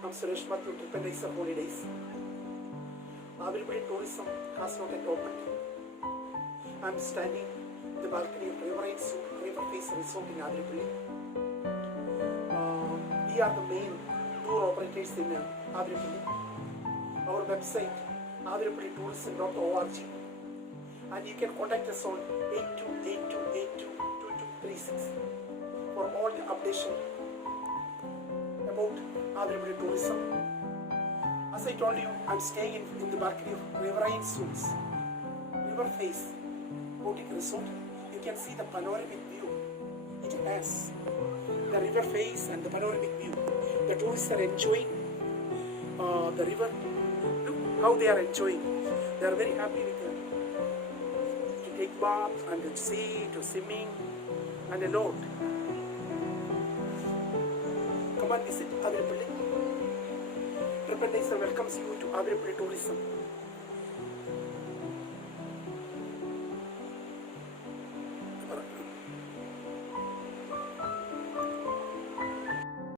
I'm Suresh Mathu, TRIPENTICER Holidays. Athirapilly Tourism has not yet opened. I'm standing in the balcony of River Face Resort in Athirapilly. We are the main tour operators in Athirapilly. Our website athirapallytourism.org, and you can contact us on 8282822236 for all the updation about Athirapally Tourism. As I told you, I'm staying in the balcony of River Face Boutique Resort. You can see the panoramic view it has. The river face and the panoramic view. The tourists are enjoying the river. Look how they are enjoying. They are very happy with it. To take bath and to sea, to swimming and a lot. Come and visit Athirapilly. TRIPENTICER welcomes you to Athirapally Tourism.